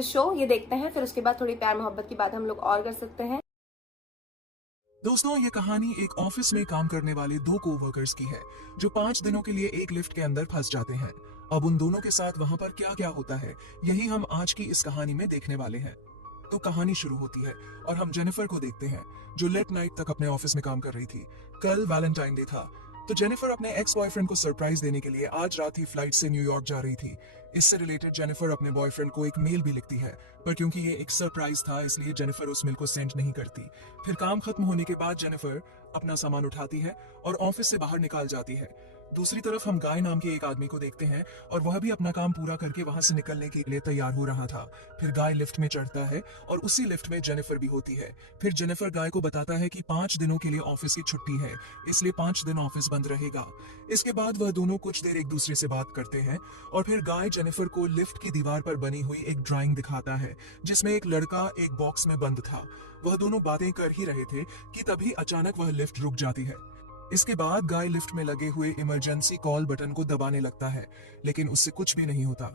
The show, ये देखते हैं, फिर उसके बाद थोड़ी प्यार मोहब्बत की बात हम लोग और कर सकते हैं। दोस्तों, ये कहानी एक ऑफिस में काम करने वाले दो कोवर्कर्स की है जो 5 दिनों के लिए एक लिफ्ट के अंदर फंस जाते हैं। अब उन दोनों के साथ वहां पर क्या क्या होता है, यही हम आज की इस कहानी में देखने वाले हैं। तो कहानी शुरू होती है और हम जेनिफर को देखते हैं जो लेट नाइट तक अपने ऑफिस में काम कर रही थी। कल वैलेंटाइन डे था, तो जेनिफर अपने एक्स बॉयफ्रेंड को सरप्राइज देने के लिए आज रात ही फ्लाइट से न्यूयॉर्क जा रही थी। इससे रिलेटेड जेनिफर अपने बॉयफ्रेंड को एक मेल भी लिखती है, पर क्योंकि ये एक सरप्राइज था इसलिए जेनिफर उस मेल को सेंड नहीं करती। फिर काम खत्म होने के बाद जेनिफर अपना सामान उठाती है और ऑफिस से बाहर निकाल जाती है। दूसरी तरफ हम गाय नाम के एक आदमी को देखते हैं और वह भी अपना काम पूरा करके वहां से निकलने के लिए तैयार हो रहा था। फिर गाय लिफ्ट में चढ़ता है और उसी लिफ्ट में जेनिफर भी होती है। फिर जेनिफर गाय को बताता है कि 5 दिनों के लिए ऑफिस की छुट्टी है, इसलिए 5 दिन ऑफिस बंद रहेगा। इसके बाद वह दोनों कुछ देर एक दूसरे से बात करते हैं और फिर गाय जेनिफर को लिफ्ट की दीवार पर बनी हुई एक ड्राइंग दिखाता है जिसमें एक लड़का एक बॉक्स में बंद था। वह दोनों बातें कर ही रहे थे कि तभी अचानक वह लिफ्ट रुक जाती है। इसके बाद गाय लिफ्ट में लगे हुए इमरजेंसी कॉल बटन को दबाने लगता है, लेकिन उससे कुछ भी नहीं होता।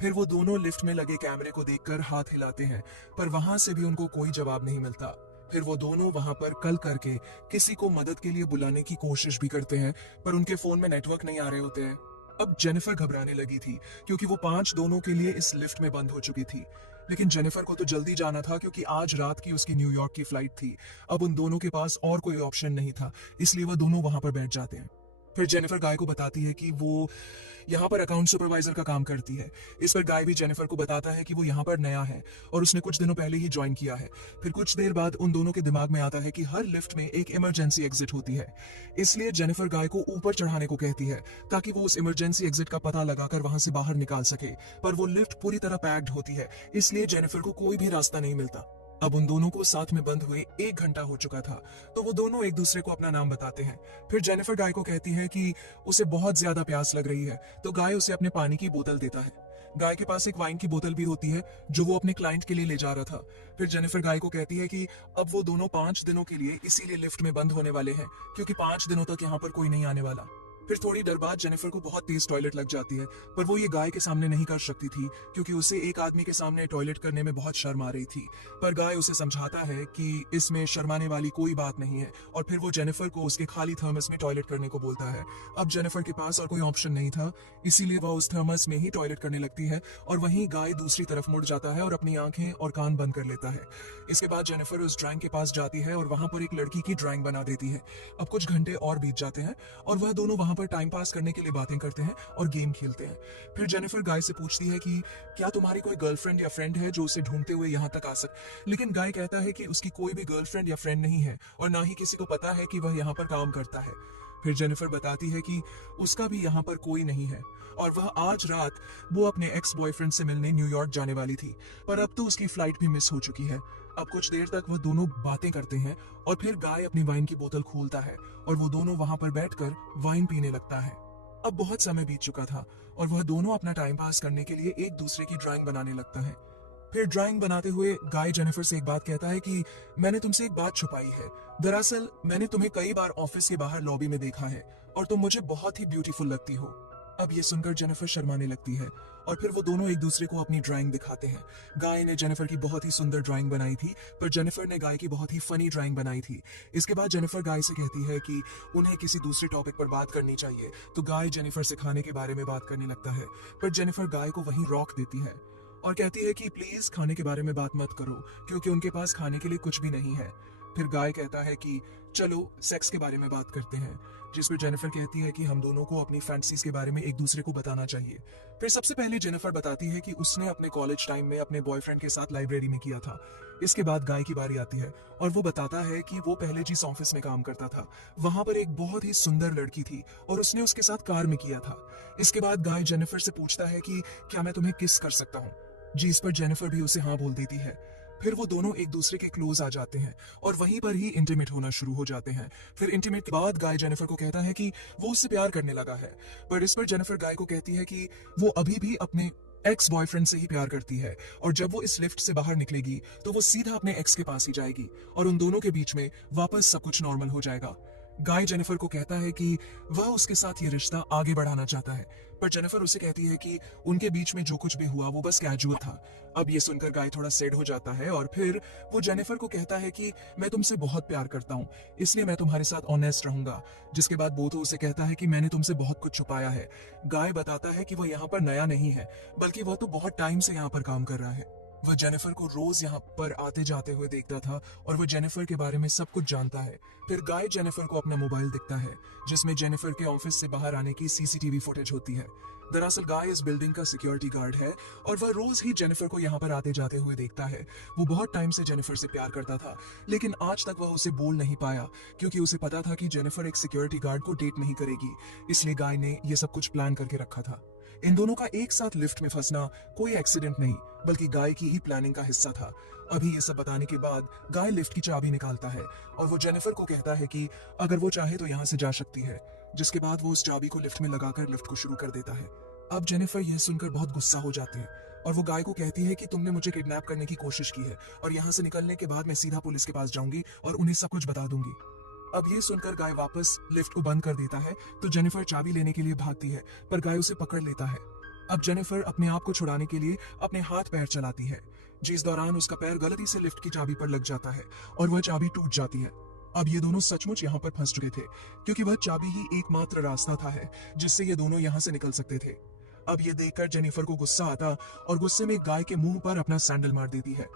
फिर वो दोनों लिफ्ट में लगे कैमरे को देखकर हाथ हिलाते हैं, पर वहां से भी उनको कोई जवाब नहीं मिलता। फिर वो दोनों वहां पर कल करके किसी को मदद के लिए बुलाने की कोशिश भी करते हैं, पर उनके फोन में नेटवर्क नहीं आ रहे होते हैं। अब जेनिफर घबराने लगी थी क्योंकि वो 5 दोनों के लिए इस लिफ्ट में बंद हो चुकी थी। लेकिन जेनिफर को तो जल्दी जाना था क्योंकि आज रात की उसकी न्यूयॉर्क की फ्लाइट थी। अब उन दोनों के पास और कोई ऑप्शन नहीं था, इसलिए वह दोनों वहां पर बैठ जाते हैं। फिर जेनिफर गाय को बताती है कि वो यहाँ पर अकाउंट सुपरवाइजर का काम करती है। इस पर गाय भी जेनिफर को बताता है कि वो यहाँ पर नया है और उसने कुछ दिनों पहले ही ज्वाइन किया है। फिर कुछ देर बाद उन दोनों के दिमाग में आता है कि हर लिफ्ट में एक इमरजेंसी एग्जिट होती है, इसलिए जेनिफर गाय को ऊपर चढ़ाने को कहती है ताकि वो उस इमरजेंसी एग्जिट का पता लगाकर वहां से बाहर निकाल सके। पर वो लिफ्ट पूरी तरह पैक्ड होती है, इसलिए जेनिफर को कोई भी रास्ता नहीं मिलता। अब उन दोनों को साथ में बंद हुए 1 घंटा हो चुका था, तो वो दोनों एक दूसरे को अपना नाम बताते हैं। फिर जेनिफर गाय को कहती है कि उसे बहुत ज्यादा प्यास लग रही है, तो गाय उसे अपने पानी की बोतल देता है। गाय के पास एक वाइन की बोतल भी होती है जो वो अपने क्लाइंट के लिए ले जा रहा था। फिर जेनिफर गाय को कहती है कि अब वो दोनों 5 दिनों के लिए इसीलिए लिफ्ट में बंद होने वाले हैं क्योंकि 5 दिनों तक यहाँ पर कोई नहीं आने वाला। फिर थोड़ी देर बाद जेनिफर को बहुत तेज टॉयलेट लग जाती है, पर वो ये गाय के सामने नहीं कर सकती थी क्योंकि उसे एक आदमी के सामने टॉयलेट करने में बहुत शर्म आ रही थी। पर गाय उसे समझाता है कि इसमें शर्माने वाली कोई बात नहीं है और फिर वो जेनिफर को उसके खाली थर्मस में टॉयलेट करने को बोलता है। अब जेनिफर के पास और कोई ऑप्शन नहीं था, इसीलिए वह उस थर्मस में ही टॉयलेट करने लगती है और वहीं गाय दूसरी तरफ मुड़ जाता है और अपनी आंखें और कान बंद कर लेता है। इसके बाद जेनिफर उस ड्राइंग के पास जाती है और वहां पर एक लड़की की ड्राइंग बना देती है। अब कुछ घंटे और बीत जाते हैं और वह दोनों वहां पर टाइम पास करने के लिए बातें करते हैं और गेम खेलते हैं। फिर जेनिफर गाय से पूछती है कि क्या तुम्हारी कोई गर्लफ्रेंड या फ्रेंड है जो उसे ढूंढते हुए यहाँ तक आ सके, लेकिन गाय कहता है कि उसकी कोई भी गर्लफ्रेंड या फ्रेंड नहीं है और ना ही किसी को पता है कि वह यहाँ पर काम करता है। फिर जेनिफर बताती है कि उसका भी यहाँ पर कोई नहीं है और वह आज रात वो अपने एक्स बॉयफ्रेंड से मिलने न्यूयॉर्क जाने वाली थी, पर अब तो उसकी फ्लाइट भी मिस हो चुकी है। अब कुछ देर तक वह दोनों बातें करते हैं और फिर गाय अपनी वाइन की बोतल खोलता है और वो दोनों वहां पर बैठकर वाइन पीने लगता है। अब बहुत समय बीत चुका था और वह दोनों अपना टाइम पास करने के लिए एक दूसरे की ड्राइंग बनाने लगता है। फिर ड्राइंग बनाते हुए गाय जेनिफर से एक बात कहता है कि मैंने तुमसे एक बात छुपाई है। दरअसल मैंने तुम्हें कई बार ऑफिस के बाहर लॉबी में देखा है और तुम मुझे बहुत ही ब्यूटीफुल लगती हो। अब ये सुनकर जेनिफर शर्माने लगती है और फिर वो दोनों एक दूसरे को अपनी ड्राइंग दिखाते हैं। गाय ने जेनिफर की बहुत ही सुंदर ड्राइंग बनाई थी, पर जेनिफर ने गाय की बहुत ही फनी ड्राइंग बनाई थी। इसके बाद जेनिफर गाय से कहती है कि उन्हें किसी दूसरे टॉपिक पर बात करनी चाहिए, तो गाय जेनिफर से खाने के बारे में बात करने लगता है, पर जेनिफर गाय को वहीं रोक देती है और कहती है कि प्लीज खाने के बारे में बात मत करो क्योंकि उनके पास खाने के लिए कुछ भी नहीं है। फिर गाय कहता है कि चलो सेक्स के बारे में बात करते हैं, जिस पर जेनिफर कहती है कि हम दोनों को अपनी फैंटसीज के बारे में एक दूसरे को बताना चाहिए। फिर सबसे पहले जेनिफर बताती है कि उसने अपने कॉलेज टाइम में अपने बॉयफ्रेंड के साथ लाइब्रेरी में किया था। इसके बाद गाय की बारी आती है और वो बताता है कि वो पहले जिस ऑफिस में काम करता था वहां पर एक बहुत ही सुंदर लड़की थी और उसने उसके साथ कार में किया था। इसके बाद गाय जेनिफर से पूछता है कि क्या मैं तुम्हें किस कर सकता हूँ, जिस पर जेनिफर भी उसे हाँ बोल देती है। फिर वो दोनों एक दूसरे के क्लोज आ जाते हैं और वहीं पर ही इंटीमेट होना शुरू हो जाते हैं। फिर इंटीमेट के बाद गाय जेनिफर को कहता है कि वो उससे प्यार करने लगा है, पर इस पर जेनिफर गाय को कहती है कि वो अभी भी अपने एक्स बॉयफ्रेंड से ही प्यार करती है और जब वो इस लिफ्ट से बाहर निकलेगी तो वो सीधा अपने एक्स के पास ही जाएगी और उन दोनों के बीच में वापस सब कुछ नॉर्मल हो जाएगा। गाय जेनिफर को कहता है कि वह उसके साथ ये रिश्ता आगे बढ़ाना चाहता है, पर जेनिफर उसे कहती है कि उनके बीच में जो कुछ भी हुआ वो बस कैजुअल था। अब ये सुनकर गाय थोड़ा सैड हो जाता है और फिर वो जेनिफर को कहता है कि मैं तुमसे बहुत प्यार करता हूँ, इसलिए मैं तुम्हारे साथ ऑनेस्ट रहूंगा। जिसके बाद बोथो उसे कहता है कि मैंने तुमसे बहुत कुछ छुपाया है। गाय बताता है कि वह यहाँ पर नया नहीं है, बल्कि वह तो बहुत टाइम से यहाँ पर काम कर रहा है। वह जेनिफर को रोज यहाँ पर आते जाते हुए देखता था और वह जेनिफर के बारे में सब कुछ जानता है। फिर गाय जेनिफर को अपना मोबाइल दिखता है जिसमें जेनिफर के ऑफिस से बाहर आने की सीसीटीवी फुटेज होती है। दरअसल गाय इस बिल्डिंग का सिक्योरिटी गार्ड है और वह रोज ही जेनिफर को यहाँ पर आते जाते हुए देखता है। वो बहुत टाइम से जेनिफर से प्यार करता था, लेकिन आज तक वह उसे बोल नहीं पाया क्योंकि उसे पता था कि जेनिफर एक सिक्योरिटी गार्ड को डेट नहीं करेगी। इसलिए गाय ने यह सब कुछ प्लान करके रखा था। इन दोनों का एक साथ लिफ्ट में फंसना कोई एक्सीडेंट नहीं, बल्कि गाय की ही प्लानिंग का हिस्सा था। अभी ये सब बताने के बाद गाय लिफ्ट की चाबी निकालता है और वो जेनिफर को कहता है कि अगर वो चाहे तो यहाँ से जा सकती है। जिसके बाद वो उस चाबी को लिफ्ट में लगाकर लिफ्ट को शुरू कर देता है। अब जेनिफर यह सुनकर बहुत गुस्सा हो जाती है और वो गाय को कहती है कि तुमने मुझे किडनैप करने की कोशिश की है और यहाँ से निकलने के बाद मैं सीधा पुलिस के पास जाऊंगी और उन्हें सब कुछ बता दूंगी। अब ये सुनकर गाय वापस लिफ्ट को बंद कर देता है तो जेनिफर चाबी लेने के लिए भागती है, पर गाय उसे पकड़ लेता है। अब जेनिफर अपने आप को छुड़ाने के लिए अपने हाथ पैर चलाती है, जिस दौरान उसका पैर गलती से लिफ्ट की चाबी पर लग जाता है और वह चाबी टूट जाती है। अब ये दोनों सचमुच यहाँ पर फंस चुके थे क्योंकि वह चाबी ही एकमात्र रास्ता था जिससे ये दोनों यहाँ से निकल सकते थे। अब ये देखकर जेनिफर को गुस्सा आता और गुस्से में गाय के मुंह पर अपना सैंडल मार देती है।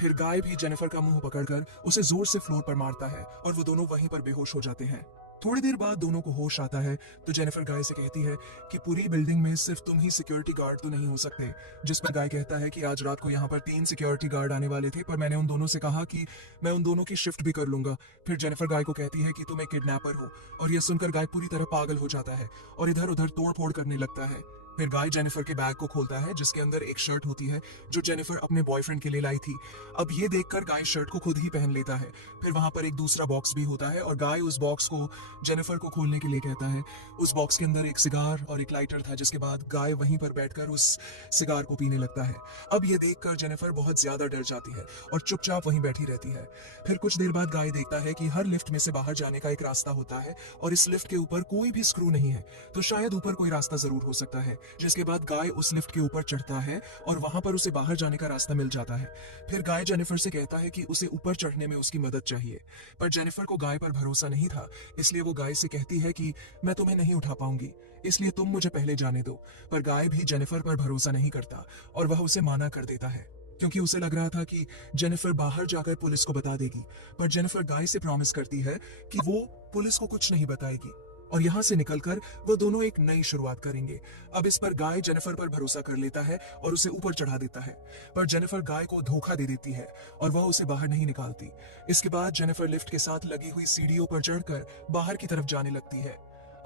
फिर गाय भी जेनिफर का मुंह पकड़कर उसे जोर से फ्लोर पर मारता है और वो दोनों वहीं पर बेहोश हो जाते हैं। थोड़ी देर बाद दोनों को होश आता है तो जेनिफर गाय से कहती है कि पूरी बिल्डिंग में सिर्फ तुम ही सिक्योरिटी गार्ड तो नहीं हो सकते। जिस पर गाय कहता है कि आज रात को यहाँ पर 3 सिक्योरिटी गार्ड आने वाले थे, पर मैंने उन दोनों से कहा कि मैं उन दोनों की शिफ्ट भी कर लूंगा। फिर जेनिफर गाय को कहती है कि तुम एक किडनैपर हो और यह सुनकर गाय पूरी तरह पागल हो जाता है और इधर उधर तोड़ फोड़ करने लगता है। फिर गाय जेनिफर के बैग को खोलता है जिसके अंदर एक शर्ट होती है जो जेनिफर अपने बॉयफ्रेंड के लिए लाई थी। अब ये देखकर गाय शर्ट को खुद ही पहन लेता है। फिर वहां पर एक दूसरा बॉक्स भी होता है और गाय उस बॉक्स को जेनिफर को खोलने के लिए कहता है। उस बॉक्स के अंदर एक सिगार और एक लाइटर था, जिसके बाद गाय वहीं पर बैठकर उस सिगार को पीने लगता है। अब ये देखकर जेनिफर बहुत ज्यादा डर जाती है और चुपचाप वहीं बैठी रहती है। फिर कुछ देर बाद गाय देखता है कि हर लिफ्ट में से बाहर जाने का एक रास्ता होता है और इस लिफ्ट के ऊपर कोई भी स्क्रू नहीं है, तो शायद ऊपर कोई रास्ता जरूर हो सकता है। जिसके बाद गाय उस लिफ्ट के ऊपर चढ़ता है और वहां पर उसे बाहर जाने का रास्ता मिल जाता है। फिर गाय जेनिफर से कहता है कि उसे ऊपर चढ़ने में उसकी मदद चाहिए, पर जेनिफर को गाय पर भरोसा नहीं था, इसलिए वो गाय से कहती है कि मैं तुम्हें नहीं उठा पाऊंगी, इसलिए तुम मुझे पहले जाने दो। पर गाय भी जेनिफर पर भरोसा नहीं करता और वह उसे माना कर देता है क्योंकि उसे लग रहा था कि जेनिफर बाहर जाकर पुलिस को बता देगी। पर जेनिफर गाय से प्रॉमिस करती है कि वो पुलिस को कुछ नहीं बताएगी और यहाँ से निकलकर वो दोनों एक नई शुरुआत करेंगे। अब इस पर गाय जेनिफर पर भरोसा कर लेता है और उसे ऊपर चढ़ा देता है, पर जेनिफर गाय को धोखा दे देती है और वह उसे बाहर नहीं निकालती। इसके बाद जेनिफर लिफ्ट के साथ लगी हुई सीढ़ियों पर चढ़कर बाहर की तरफ जाने लगती है।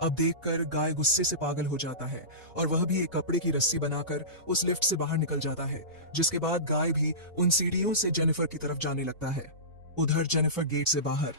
अब देखकर गाय गुस्से से पागल हो जाता है और वह भी एक कपड़े की रस्सी बनाकर उस लिफ्ट से बाहर निकल जाता है। जिसके बाद गाय भी उन सीढ़ियों से जेनिफर की तरफ जाने लगता है। उधर जेनिफर गेट से बाहर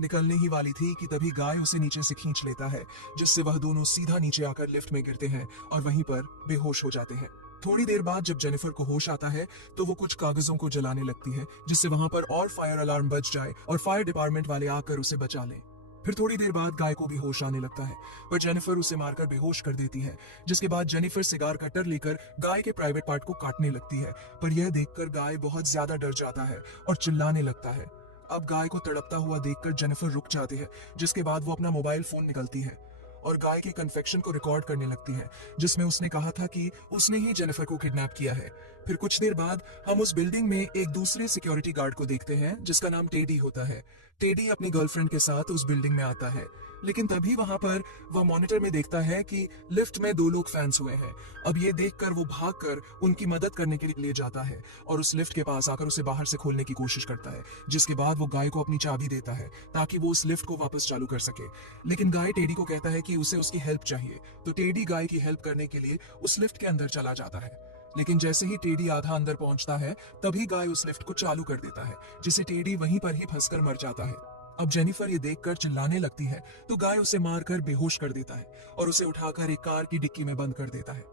निकलने ही वाली थी कि तभी गाय उसे नीचे से खींच लेता है, जिससे वह दोनों सीधा नीचे आकर लिफ्ट में गिरते हैं और वहीं पर बेहोश हो जाते हैं। थोड़ी देर बाद जब जेनिफर को होश आता है तो वो कुछ कागजों को जलाने लगती है जिससे वहां पर और फायर अलार्म बज जाए और फायर डिपार्टमेंट वाले आकर उसे बचा लें। फिर थोड़ी देर बाद गाय को भी होश आने लगता है, पर जेनिफर उसे मारकर बेहोश कर देती है। जिसके बाद जेनिफर सिगार कटर लेकर गाय के प्राइवेट पार्ट को काटने लगती है, पर यह देखकर गाय बहुत ज्यादा डर जाता है और चिल्लाने लगता है। अब गाय को तड़पता हुआ देखकर जेनिफर रुक जाती है, जिसके बाद वो अपना मोबाइल फोन निकालती है और गाय के कन्फेक्शन को रिकॉर्ड करने लगती है जिसमें उसने कहा था कि उसने ही जेनिफर को किडनैप किया है। फिर कुछ देर बाद हम उस बिल्डिंग में एक दूसरे सिक्योरिटी गार्ड को देखते हैं जिसका नाम टेडी होता है। टेडी अपनी गर्लफ्रेंड के साथ उस बिल्डिंग में आता है, लेकिन तभी वहां पर वह मॉनिटर में देखता है कि लिफ्ट में 2 लोग फैंस हुए हैं। अब ये देखकर वो भागकर उनकी मदद करने के लिए जाता है और उस लिफ्ट के पास आकर उसे बाहर से खोलने की कोशिश करता है। जिसके बाद वो गाय को अपनी चाबी देता है ताकि वो उस लिफ्ट को वापस चालू कर सके, लेकिन गाय टेडी को कहता है कि उसे उसकी हेल्प चाहिए, तो टेडी गाय की हेल्प करने के लिए उस लिफ्ट के अंदर चला जाता है। लेकिन जैसे ही टेडी आधा अंदर पहुंचता है तभी गाय उस लिफ्ट को चालू कर देता है, जिससे टेडी वहीं पर ही फंसकर मर जाता है। अब जेनिफर ये देखकर चिल्लाने लगती है तो गाय उसे मारकर बेहोश कर देता है और उसे उठाकर एक कार की डिक्की में बंद कर देता है।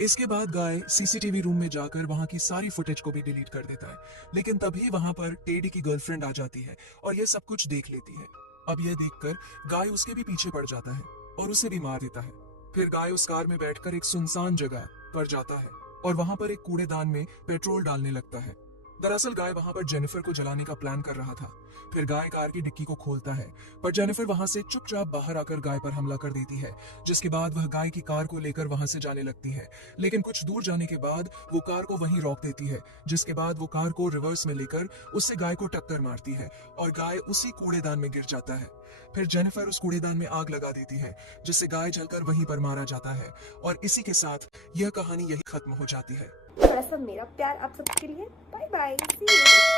इसके बाद गाय सीसीटीवी रूम में जाकर वहां की सारी फुटेज को भी डिलीट कर देता है, लेकिन तभी वहां पर टेडी की गर्लफ्रेंड आ जाती है और ये सब कुछ देख लेती है। अब यह देखकर गाय उसके भी पीछे पड़ जाता है और उसे भी मार देता है। फिर गाय उस कार में बैठकर एक सुनसान जगह पर जाता है और वहां पर एक कूड़ेदान में पेट्रोल डालने लगता है। दरअसल गाय वहां पर जेनिफर को जलाने का प्लान कर रहा था। फिर गाय कार की डिक्की को खोलता है, पर जेनिफर वहां से चुपचाप बाहर आकर गाय पर हमला कर देती है, जिसके बाद वह गाय की कार को लेकर वहां से जाने लगती है। लेकिन कुछ दूर जाने के बाद वो कार को वहीं रोक देती है, जिसके बाद वो कार को रिवर्स में लेकर उससे गाय को टक्कर मारती है और गाय उसी कूड़ेदान में गिर जाता है। फिर जेनिफर उस कूड़ेदान में आग लगा देती है, जिससे गाय जलकर वहीं पर मारा जाता है और इसी के साथ यह कहानी यही खत्म हो जाती है। थोड़ा सा मेरा प्यार आप सबके लिए। Bye bye, see you.